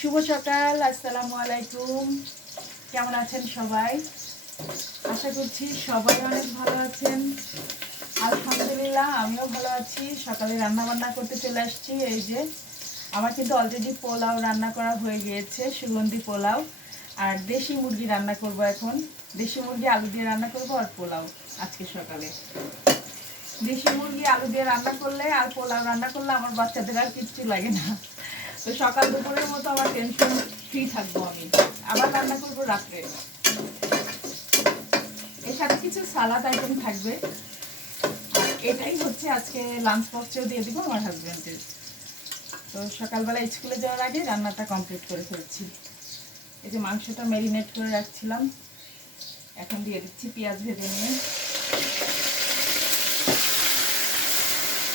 শুভ সকাল, আসসালামু আলাইকুম। কেমন আছেন সবাই? আশা করছি সবাই অনেক ভালো আছেন। আলহামদুলিল্লাহ আমিও ভালো আছি। সকালে রান্না বান্না করতে চলে আসছি। এই যে আমার কিন্তু অলরেডি পোলাও রান্না করা হয়ে গিয়েছে, সুগন্ধি পোলাও। আর দেশি মুরগি রান্না করব এখন। দেশি মুরগি আলু দিয়ে রান্না করব আর পোলাও আজকে সকালে। দেশি মুরগি আলু দিয়ে রান্না করলে আর পোলাও রান্না করলে আমার বাচ্চাদের আর কিচ্ছু লাগে না। তো সকাল দুপুরের মতো আমার টেনশন ফ্রি থাকবো আমি। আবার রান্না করবো রাত্রে। এর সাথে কিছু সালাদ আইটেম থাকবে। আর এটাই হচ্ছে আজকে লাঞ্চ বক্সেও দিয়ে দিব আমার হাজব্যান্ডের। তো সকালবেলা স্কুলে যাওয়ার আগে রান্নাটা কমপ্লিট করে ফেলছি। এই যে মাংসটা ম্যারিনেট করে রাখছিলাম, এখন দিয়ে দিচ্ছি পেঁয়াজ ভেজে নিয়ে।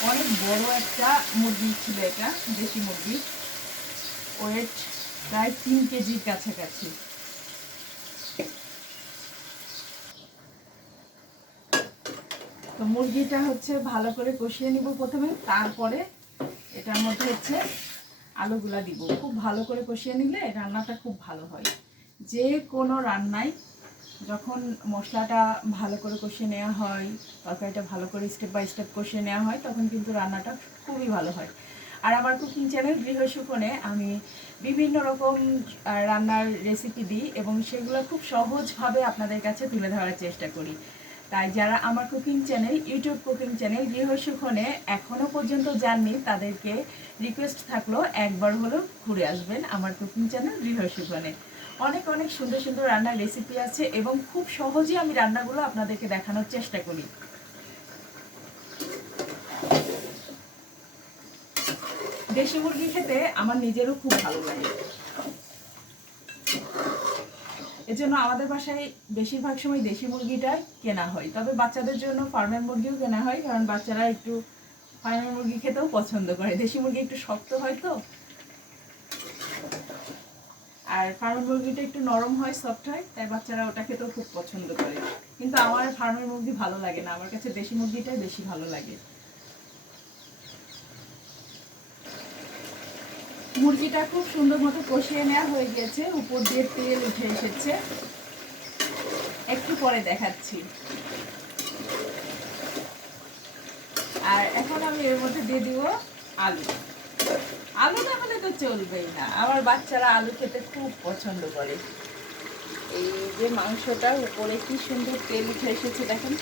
অনেক বড় একটা মুরগি ছিল এটা, দেশি মুরগি। ওয়েট প্রায় 3 কেজির কাছাকাছি। তো মুরগিটা হচ্ছে ভালো করে কষিয়ে নিব প্রথমে, তারপরে এটার মধ্যে হচ্ছে আলুগুলা দিব। খুব ভালো করে কষিয়ে নিলে রান্নাটা খুব ভালো হয়। যে কোনো রান্নায় যখন মশলাটা ভালো করে কষিয়ে নেওয়া হয়, তরকারিটা ভালো করে স্টেপ বাই স্টেপ কষিয়ে নেওয়া হয়, তখন কিন্তু রান্নাটা খুবই ভালো হয়। আর আমার কুকিং চ্যানেল গৃহসুখনে আমি বিভিন্ন রকম রান্নার রেসিপি দিই এবং সেগুলো খুব সহজভাবে আপনাদের কাছে তুলে ধরার চেষ্টা করি। তাই যারা আমার cooking channel, YouTube cooking channel গৃহসুখনে এখনও পর্যন্ত যাননি, তাদেরকে রিকোয়েস্ট থাকলো একবার হলেও ঘুরে আসবেন আমার কুকিং চ্যানেল গৃহসুখনে। অনেক অনেক সুন্দর সুন্দর রান্নার রেসিপি আছে এবং খুব সহজেই আমি রান্নাগুলো আপনাদেরকে দেখানোর চেষ্টা করি। দেশি মুরগি খেতে আমার নিজেরও খুব ভালো লাগে। এজন্য আমাদের বাসায় বেশিরভাগ সময় দেশি মুরগিটাই কেনা হয়। তবে বাচ্চাদের জন্য ফার্মের মুরগিও কেনা হয়, কারণ বাচ্চারা একটু ফার্মের মুরগি খেতেও পছন্দ করে। দেশি মুরগি একটু শক্ত হয় তো, আর ফার্মের মুরগিটা একটু নরম হয়, সফট হয়, তাই বাচ্চারা ওটা খেতেও খুব পছন্দ করে। কিন্তু আমার ফার্মের মুরগি ভালো লাগে না, আমার কাছে দেশি মুরগিটাই বেশি ভালো লাগে। মুরগিটা খুব সুন্দর মতো কষিয়ে নেওয়া হয়ে গেছে, উপর দিয়ে তেল উঠে এসেছে। একটু পরে দেখাচ্ছি। আর এখন আমি এর মধ্যে দিয়ে দিব আলু। আলু না হলে তো চলবেই না, আমার বাচ্চারা আলু খেতে খুব পছন্দ করে। এই যে মাংসটার উপরে কি সুন্দর তেল উঠে এসেছে দেখেন।